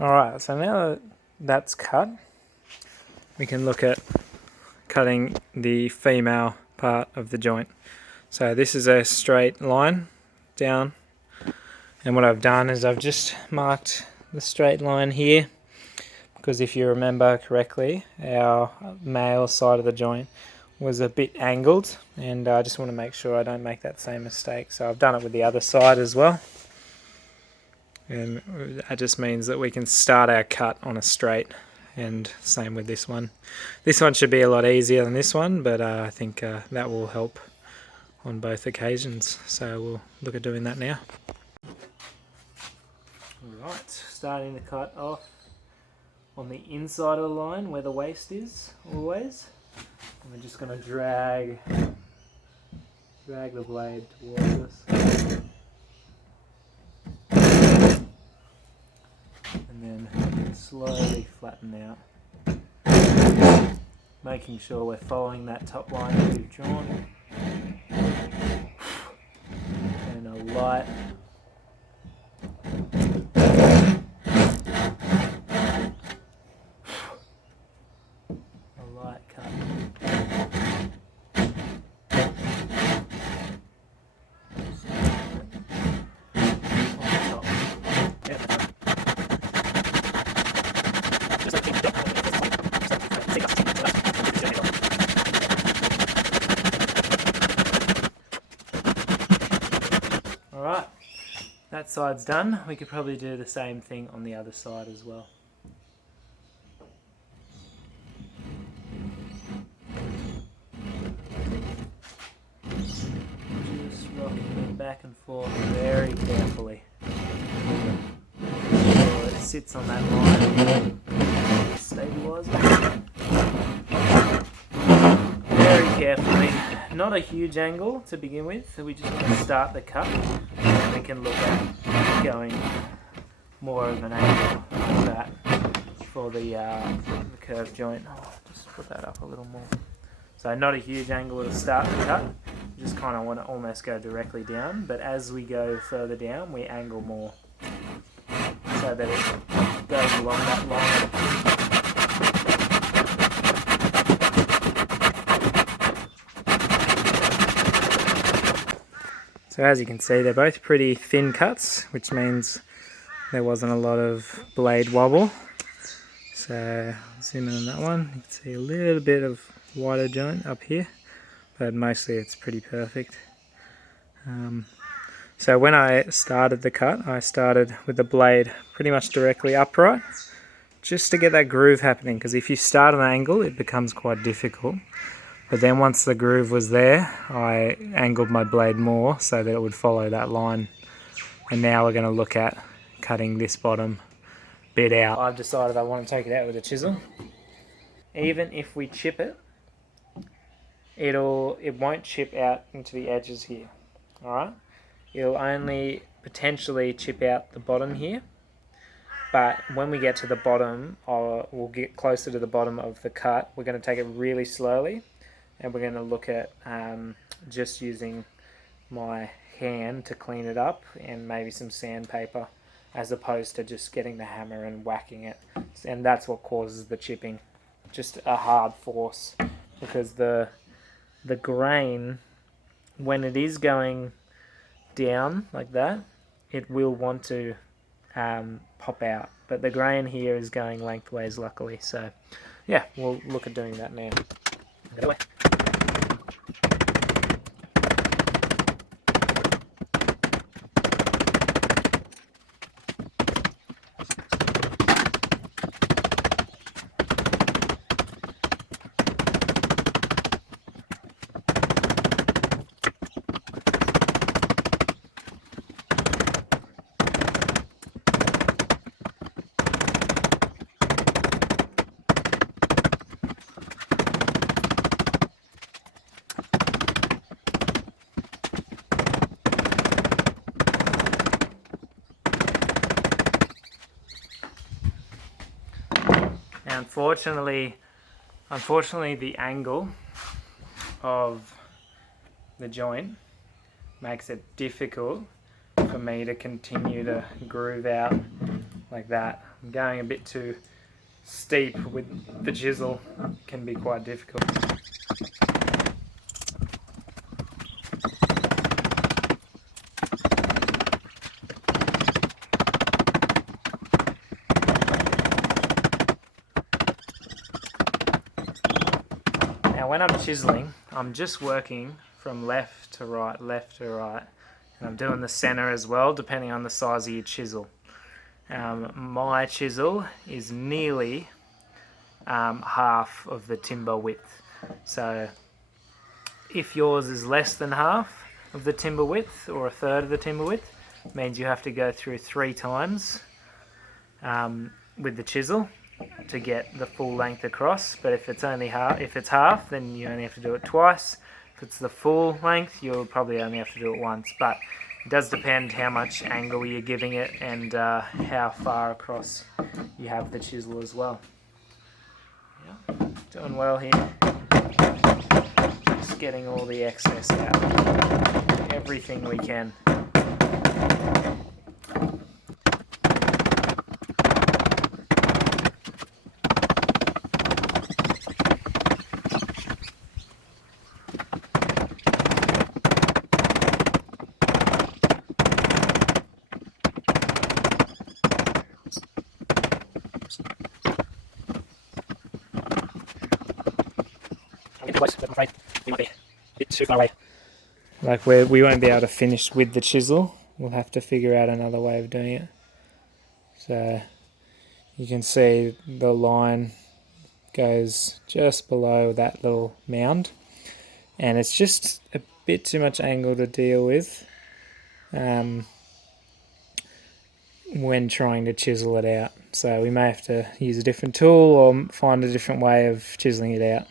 Alright, so now that that's cut, we can look at cutting the female part of the joint. So this is a straight line down, and what I've done is I've just marked the straight line here, because if you remember correctly, our male side of the joint was a bit angled, and I just want to make sure I don't make that same mistake. So I've done it with the other side as well, and that just means that we can start our cut on a straight, and same with this one. This one should be a lot easier than this one, but I think that will help on both occasions, so we'll look at doing that now. Alright, starting the cut off on the inside of the line where the waist is, always. And we're just going to drag the blade towards us. And then slowly flatten out. Making sure we're following that top line that we've drawn. And a light cut. Alright, that side's done. We could probably do the same thing on the other side as well. Just rocking it back and forth very carefully. Make sure it sits on that line. Stabiliser. Very carefully. Not a huge angle to begin with, so we just want to start the cut, and we can look at going more of an angle like that for the curved joint. Oh, just put that up a little more. So not a huge angle to start the cut, just kind of want to almost go directly down, but as we go further down we angle more so that it goes along that line. So as you can see, they're both pretty thin cuts, which means there wasn't a lot of blade wobble. So zoom in on that one, you can see a little bit of wider joint up here, but mostly it's pretty perfect. So when I started the cut, I started with the blade pretty much directly upright, just to get that groove happening, because if you start at an angle it becomes quite difficult. But then once the groove was there, I angled my blade more so that it would follow that line. And now we're going to look at cutting this bottom bit out. I've decided I want to take it out with a chisel. Even if we chip it, it won't chip out into the edges here. Alright? It'll only potentially chip out the bottom here. But when we get to the bottom, we'll get closer to the bottom of the cut, we're going to take it really slowly. And we're going to look at just using my hand to clean it up and maybe some sandpaper, as opposed to just getting the hammer and whacking it. And that's what causes the chipping, just a hard force, because the grain, when it is going down like that, it will want to pop out, but the grain here is going lengthways, luckily. So yeah, we'll look at doing that now. Anyway. Unfortunately, the angle of the joint makes it difficult for me to continue to groove out like that Going a bit too steep with the chisel can be quite difficult. Now when I'm chiseling, I'm just working from left to right, and I'm doing the center as well, depending on the size of your chisel. My chisel is nearly half of the timber width. So if yours is less than half of the timber width, or a third of the timber width, it means you have to go through 3 times with the chisel to get the full length across. But if it's only half, then you only have to do it twice. If it's the full length, you'll probably only have to do it once. But it does depend how much angle you're giving it and how far across you have the chisel as well. Yeah, doing well here. Just getting all the excess out. Everything we can. But I'm afraid we might be a bit too far away. Like we won't be able to finish with the chisel. We'll have to figure out another way of doing it. So you can see the line goes just below that little mound, and it's just a bit too much angle to deal with when trying to chisel it out. So we may have to use a different tool or find a different way of chiseling it out.